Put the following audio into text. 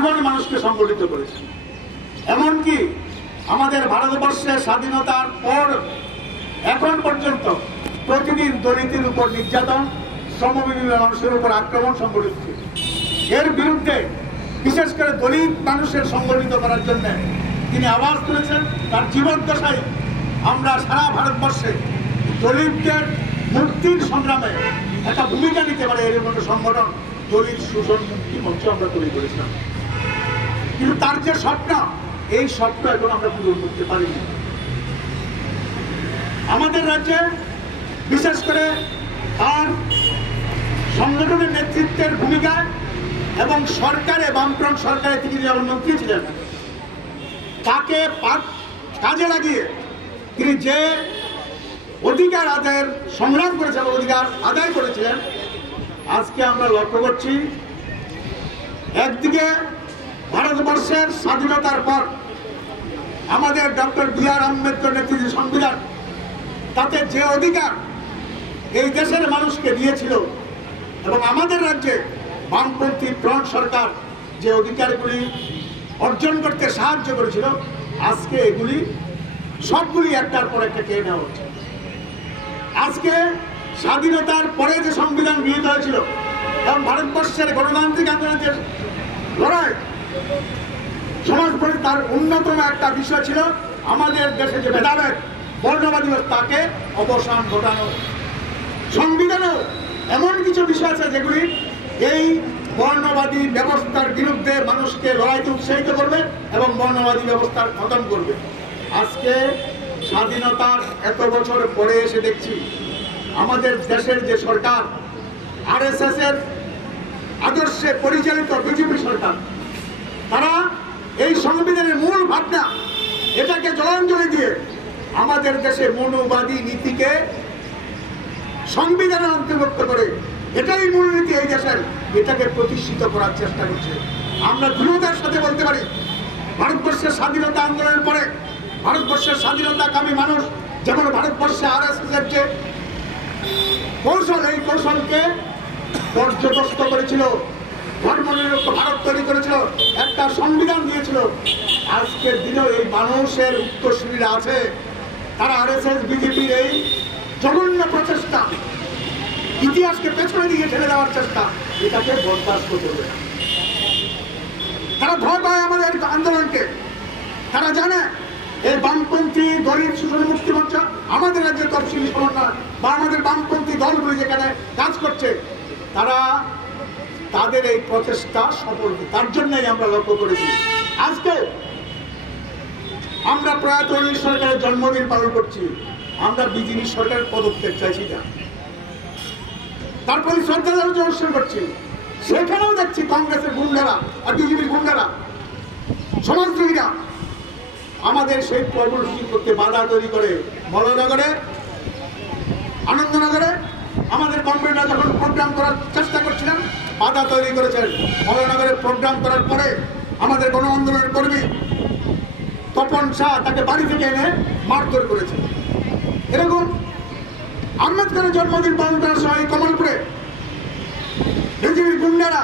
আজীবন মানুষকে সংগঠিত করেছেন। এমনকি আমাদের ভারতবর্ষের স্বাধীনতার পর এখন পর্যন্ত প্রতিদিন দলিতের উপর নির্যাতন, শ্রমজীবী মানুষের উপর আক্রমণ সংগঠিত ছিল। এর বিরুদ্ধে বিশেষ করে দলিত মানুষের সংগঠিত করার জন্য তিনি আওয়াজ তুলেছেন। তার জীবদ্দশায় আমরা সারা ভারতবর্ষে দলিতদের মুক্তির সংগ্রামে একটা ভূমিকা নিতে পারে এর মতো সংগঠন দলিত শোষণ মুক্তি মঞ্চ আমরা তৈরি করেছিলাম। কিন্তু তার যে স্বপ্ন, এই স্বপ্ন এখন আমরা পূরণ করতে পারিনি। আমাদের রাজ্যে বিশেষ করে তার সংগঠনের নেতৃত্বের ভূমিকায় এবং সরকারে, বামফ্রন্ট সরকারে তিনি যখন মন্ত্রী ছিলেন, তাকে কাজে লাগিয়ে তিনি যে অধিকার আদায়ের সংগ্রাম করেছেন, অধিকার আদায় করেছিলেন, আজকে আমরা লক্ষ্য করছি একদিকে ভারতবর্ষের স্বাধীনতার পর আমাদের ডক্টর বি.আর. আম্বেদকর নেতৃত্বের সংবিধান, তাতে যে অধিকার এই দেশের মানুষকে দিয়েছিল এবং আমাদের রাজ্যে বামপন্থী ফ্রন্ট সরকার যে অধিকারগুলি অর্জন করতে সাহায্য করেছিল, আজকে এগুলি সবগুলি একটার পর একটা কেড়ে নেওয়া হচ্ছে। আজকে স্বাধীনতার পরে যে সংবিধান গৃহীত হয়েছিল এবং ভারতবর্ষের গণতান্ত্রিক আন্দোলনের লড়াই সমাজ তার অন্যতম একটা বিষয় ছিল আমাদের দেশে যে ভেদাভেদ, বর্ণবাদী, তাকে অবসান ঘটানো। সংবিধানেও এমন কিছু বিষয় আছে যেগুলি এই বর্ণবাদী ব্যবস্থার বিরুদ্ধে মানুষকে লড়াইতে উৎসাহিত করবে এবং বর্ণবাদী ব্যবস্থার খতম করবে। আজকে স্বাধীনতার এত বছর পরে এসে দেখছি আমাদের দেশের যে সরকার, আরএসএস এর আদর্শে পরিচালিত বিজেপি সরকার, তারা এই সংবিধানের মূল ভাবনা এটাকে জলাঞ্জলি দিয়ে আমাদের দেশে মৌলবাদী নীতিকে সংবিধানে অন্তর্ভুক্ত করে, এটাই মূলনীতি এই দেশের, এটাকে প্রতিষ্ঠিত করার চেষ্টা করছে। আমরা দৃঢ়তার সাথে বলতে পারি ভারতবর্ষের স্বাধীনতা আন্দোলনের পরে ভারতবর্ষের স্বাধীনতাকামী মানুষ যেমন ভারতবর্ষে আরএসএস এর যে কৌশল, এই কৌশলকে পর্যদস্ত করেছিল, ধর্মনিরপেক্ষ ভারত তৈরি করেছিল, একটা সংবিধান দিয়েছিল। আজকের দিনেও এই মানুষের উত্তরসূরিরা আছে, তারা আরএসএস বিজেপির এই জঘন্য প্রচেষ্টা, ইতিহাসকে পেছনে দিকে ঠেলে দেওয়ার চেষ্টা, এটাকে বরদাস্ত করতে হবে। তারা ভয় পায় আমাদের আন্দোলনকে। তারা জানে এই বামপন্থী দলিত শোষণ মুক্তি মঞ্চ, আমাদের রাজ্যের তফসিলি সমন্বয় বা আমাদের বামপন্থী দলগুলি যেখানে কাজ করছে, তারা তাদের এই প্রচেষ্টা সফল। তার জন্যই আমরা লক্ষ্য করেছি আজকে আমরা প্রয়াত অনিল সরকারের জন্মদিন পালন করছি। আমরা বিজেপি সরকারের পদত্যাগ চাইছি না, তারপরে শ্রদ্ধাঞ্জলি অনুষ্ঠান করছি। সেখানেও দেখছি কংগ্রেসের গুন্ডারা আর বিজেপির গুন্ডারা, সমাজদ্রোহীরা আমাদের সেই কর্মসূচি করতে বাধা তৈরি করে। মলনগরে, আনন্দনগরে আমাদের কমরেডরা যখন প্রোগ্রাম করার চেষ্টা করছিলেন, বাধা তৈরি করেছেন। মলনগরে প্রোগ্রাম করার পরে আমাদের গণ আন্দোলনের কর্মী তপন শাহ তাকে বাড়ি থেকে এনে মারধর করেছে। এরকম আম্বেদকরের জন্মদিন পালন করার সময় কমলপুরে বিজেপির গুন্ডারা